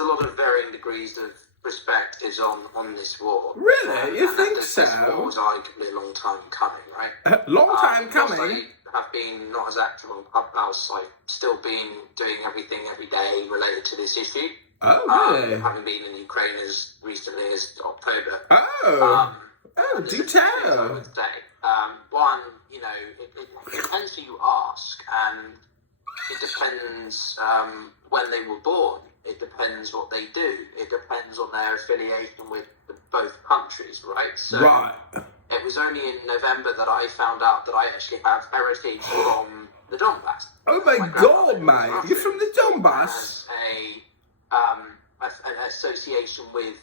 a lot of varying degrees of perspectives on this war. Really? You think so? This war was arguably a long time coming, right? Long time coming? I've been not as active on Clubhouse. I've still been doing everything every day related to this issue. Oh, really? Having been in Ukraine as recently as October. Do tell. I would say. One, it depends who you ask, and it depends when they were born. It depends what they do. It depends on their affiliation with both countries, right? So right. It was only in November that I found out that I actually have heritage from the Donbass. Oh my God, mate! You're from the Donbass? An association with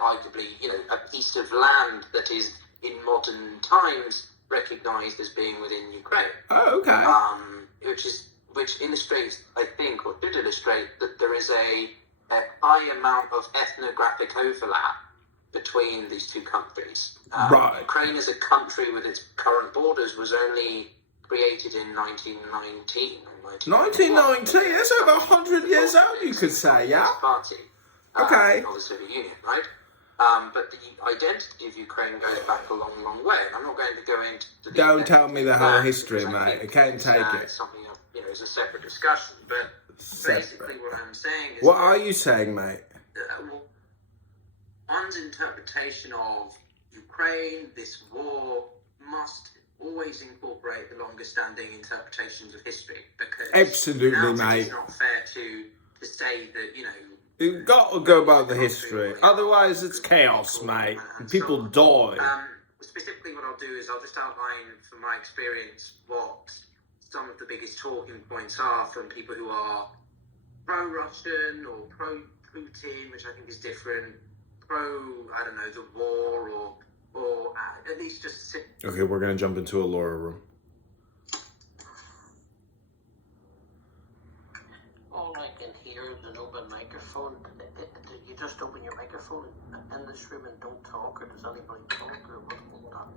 arguably, a piece of land that is in modern times recognised as being within Ukraine. Oh, okay. Which illustrates, I think, or should illustrate that there is a high amount of ethnographic overlap between these two countries. Right. Ukraine as a country with its current borders was only created in 1919. 1919? That's over 100 years old, you could say, yeah? Party. Okay. Of the Soviet Union, right? But the identity of Ukraine goes back a long, long way, and I'm not going to go into the Don't tell me the whole history, mate. I can't take it. It's something is a separate discussion, but basically what I'm saying is... What are you saying, mate? One's interpretation of Ukraine, this war, must always incorporate the longer-standing interpretations of history, because absolutely, mate. It's not fair to say that, You've got to go by the history, otherwise it's chaos, mate, and people die. Specifically what I'll do is I'll just outline from my experience what some of the biggest talking points are from people who are pro-Russian or pro-Putin, which I think is different, the war, or at least just... Okay, we're going to jump into a Laura room. All I can hear is an open microphone. You just open your microphone in this room and don't talk, or does anybody talk, or what's on?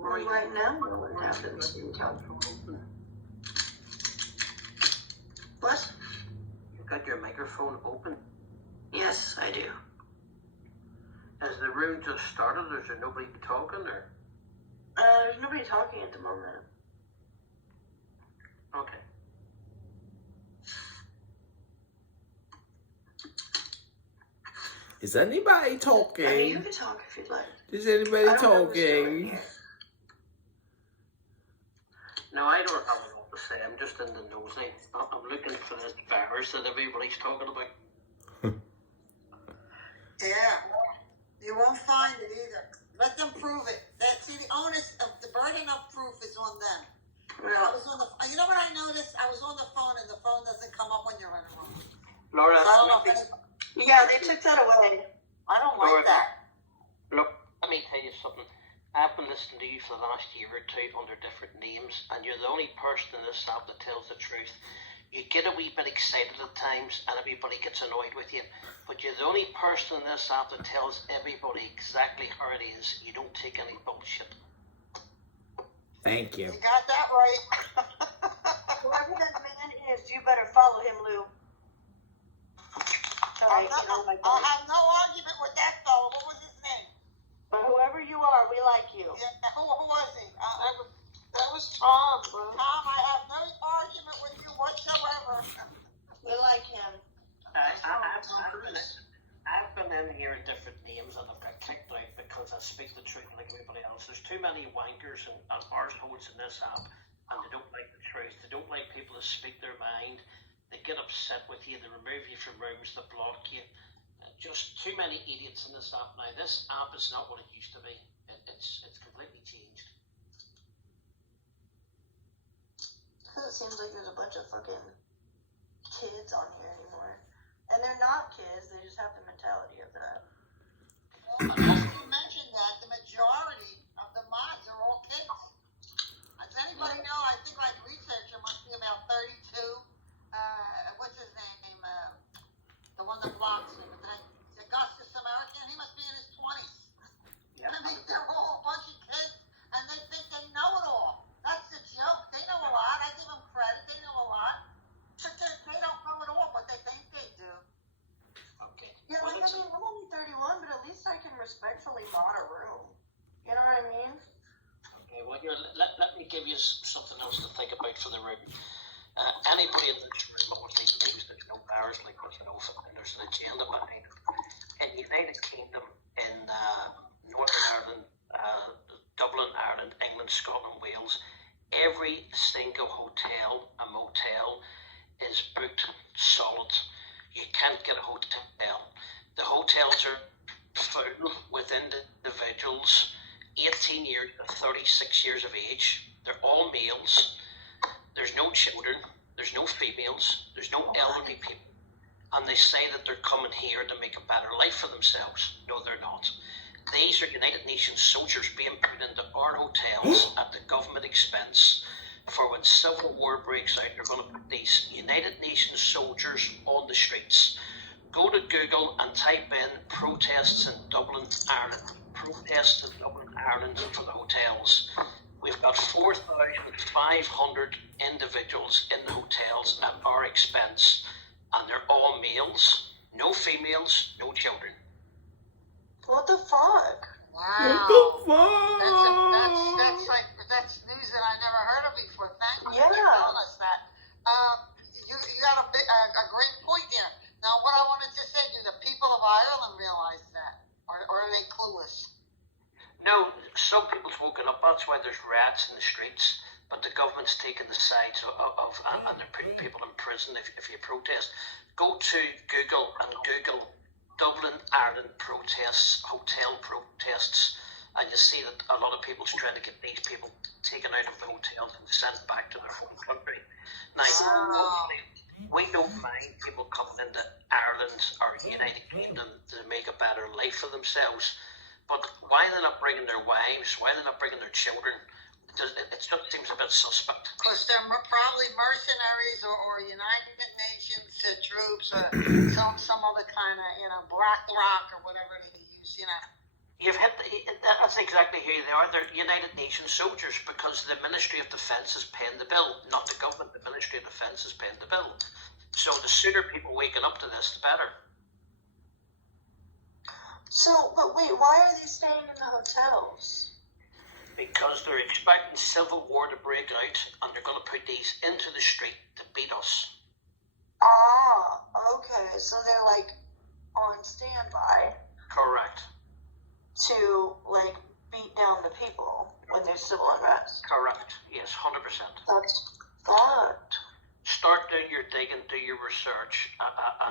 Right now, what happens? What? You've got your microphone open? Yes, I do. Has the room just started, or is there nobody talking, or? There's nobody talking at the moment. Okay. Is anybody talking? I mean, you can talk if you'd like. Is anybody talking? No, I don't have a lot to say. I'm just in the nosy. I'm looking for this virus that everybody's talking about. Yeah, you won't find it either. Let them prove it. See, the onus of the burden of proof is on them. Well, I was on the. You know what I noticed? I was on the phone, and the phone doesn't come up when you're in a room. Laura, So I don't know if yeah, they took that away. I don't Laura, like that. Look, let me tell you something. I've been listening to you for the last year or two under different names, and you're the only person in this app that tells the truth. You get a wee bit excited at times, and everybody gets annoyed with you, but you're the only person in this app that tells everybody exactly how it is. You don't take any bullshit. Thank you. You got that right. Whoever that man is, you better follow him, Lou. Sorry, I'll have no argument with that fellow. What was his name? But whoever you are, we like you. Yeah, who was he? That was Tom, bro. Tom, I have no argument with you whatsoever. We like him. I've been in here in different names, and I've got kicked out because I speak the truth like everybody else. There's too many wankers and arseholes in this app, and they don't like the truth. They don't like people to speak their mind. They get upset with you. They remove you from rooms. They block you. Just too many idiots in this app now. This app is not what it used to be. It's completely changed. Because it seems like there's a bunch of fucking kids on here anymore. And they're not kids, they just have the mentality of that. Well, you mentioned that the majority of the mods are all kids. Does anybody know? I think like researcher must be about 32. What's his name? The one that blocks him. Augustus American. He must be in his 20s. Yep. I mean, they're all a bunch of kids, and they think they know it all. That's the joke. They know a lot. I give them credit. They know a lot. But they're is something else to think about for the room. Anybody in this room obviously believes there's no virus, like there's an agenda behind it. In the United Kingdom, in Northern Ireland, Dublin, Ireland, England, Scotland, Wales, every single hotel and motel is booked solid. You can't get a hotel. The hotels are full with individuals 18 years to 36 years of age. They're all males. There's no children. There's no females. There's no elderly people. And they say that they're coming here to make a better life for themselves. No, they're not. These are United Nations soldiers being put into our hotels at the government expense. For when civil war breaks out, they're going to put these United Nations soldiers on the streets. Go to Google and type in protests in Dublin, Ireland. Protests in Dublin, Ireland for the hotels. We've got 4,500 individuals in the hotels at our expense, and they're all males, no females, no children. What the fuck? Wow. What the fuck? That's news that I never heard of before. Thank you Yeah. for telling us that. You got a great point there. Now, what I wanted to say, do the people of Ireland realize that, or are they clueless? No, some people's woken up. That's why there's riots in the streets. But the government's taken the sides of and they're putting people in prison if you protest. Go to Google and Google Dublin, Ireland protests, hotel protests, and you see that a lot of people's trying to get these people taken out of the hotels and sent back to their home country. Now, we don't mind people coming into Ireland or United Kingdom to make a better life for themselves. But why they're not bringing their wives, why they're not bringing their children, it just seems a bit suspect. Because they're probably mercenaries or United Nations troops or some other kind of, Black Rock or whatever they use, You've hit that's exactly who they are. They're United Nations soldiers because the Ministry of Defence is paying the bill, not the government. The Ministry of Defence is paying the bill. So the sooner people waking up to this, the better. So, but wait, why are they staying in the hotels? Because they're expecting civil war to break out and they're going to put these into the street to beat us. Ah, okay. So they're like on standby Correct. to like beat down the people when there's civil unrest. Correct. Yes, 100%. That's fucked. Start doing your digging, do your research.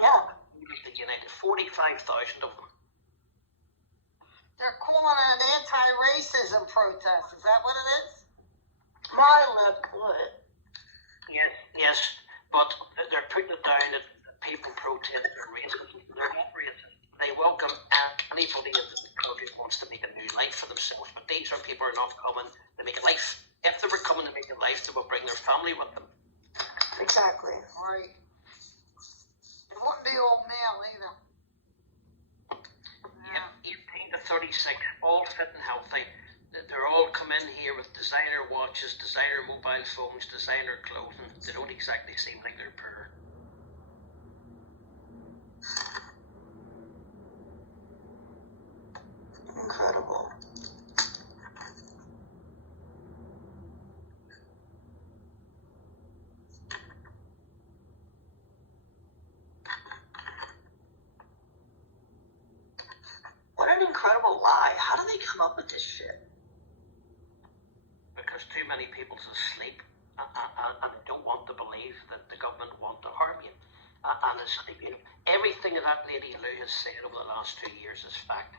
Yeah. The United 45,000 of them. They're calling it an anti-racism protest. Is that what it is? My left foot. Yes, but they're putting it down that people protest their racism. They're not racist. They welcome anybody in the country who wants to make a new life for themselves. But these are people who are not coming to make a life. If they were coming to make a life, they would bring their family with them. Exactly. Right. It wouldn't be all male either. Yeah, 18 to 36, all fit and healthy. They're all come in here with designer watches, designer mobile phones, designer clothing. They don't exactly seem like they're poor. Incredible. What an incredible lie. How do they come up with this shit? Because too many people's asleep and they don't want to believe that the government want to harm you. And it's, everything that lady Lou has said over the last 2 years is fact.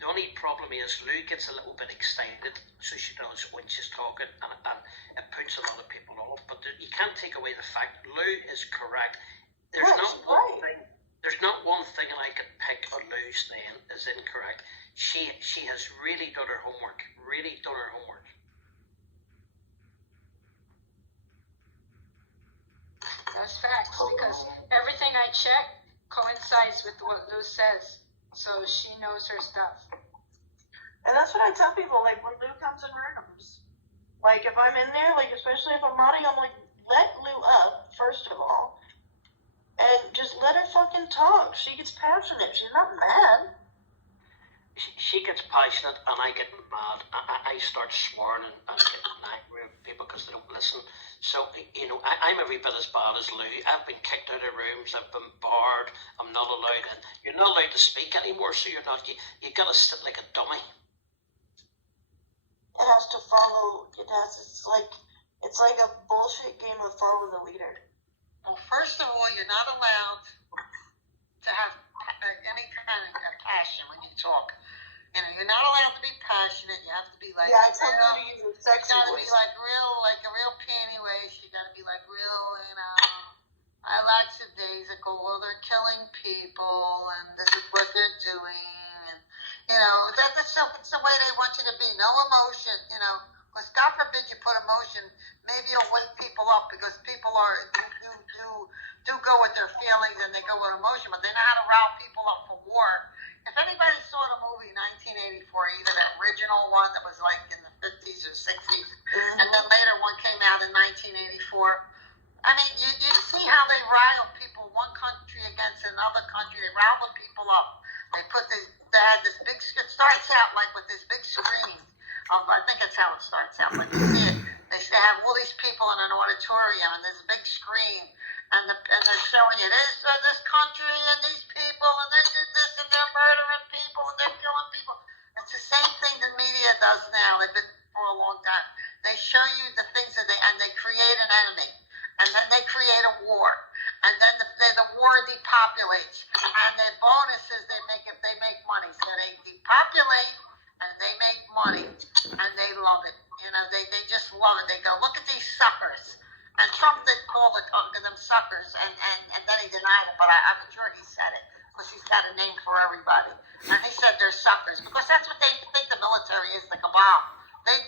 The only problem is Lou gets a little bit excited, so she does when she's talking, and it puts a lot of people off. But you can't take away the fact Lou is correct. There's Yes, not one right. thing. There's not one thing I could pick on Lou's saying is incorrect. She has really done her homework. Really done her homework. That's facts because everything I check coincides with what Lou says. So she knows her stuff. And that's what I tell people, like, when Lou comes in rooms. Like, if I'm in there, like, especially if I'm modding, I'm like, let Lou up, first of all. And just let her fucking talk. She gets passionate. She's not mad. She gets passionate and I get mad. I start swearing and getting angry with people because they don't listen. So, you know, I'm a wee bit as bad as Lou. I've been kicked out of rooms, I've been barred, I'm not allowed in. You're not allowed to speak anymore, so you're not, you got to sit like a dummy. It has to follow. It's like a bullshit game of follow the leader. Well, first of all, you're not allowed to have any kind of passion when you talk. You know, you're not allowed to be passionate. You have to be like, Yeah, I tell you to use a you sexy gotta be voice. like a real panty waist. You gotta be like real, you know. I like daisical. Well, they're killing people, and this is what they're doing, and you know that's the way they want you to be. No emotion, you know. Because God forbid you put emotion, maybe you'll wake people up because people do go with their feelings and they go with emotion, but they know how to rile people up for war. If anybody saw the movie 1984, either that original one that was like in the 50s or 60s, and then later one came out in 1984, I mean, you see how they rile people, one country against another country. They rile the people up. They had this big, it starts out like with this big screen. I think that's how it starts out. But you see it. They have all these people in an auditorium, and there's a big screen, and they're showing you this country and these people, and they did this, and they're murdering people, and they're killing people. It's the same thing the media does now. They've been for a long time. They show you the things and they create an enemy, and then they create a war, and then the war depopulates, and their bonuses they make money. So they depopulate and they make money, and they love it. You know, they just love it. They go, look at these suckers. And Trump did call them suckers, and then he denied it, but I'm sure he said it, because he's got a name for everybody. And he said they're suckers, because that's what they think the military is, the cabal. They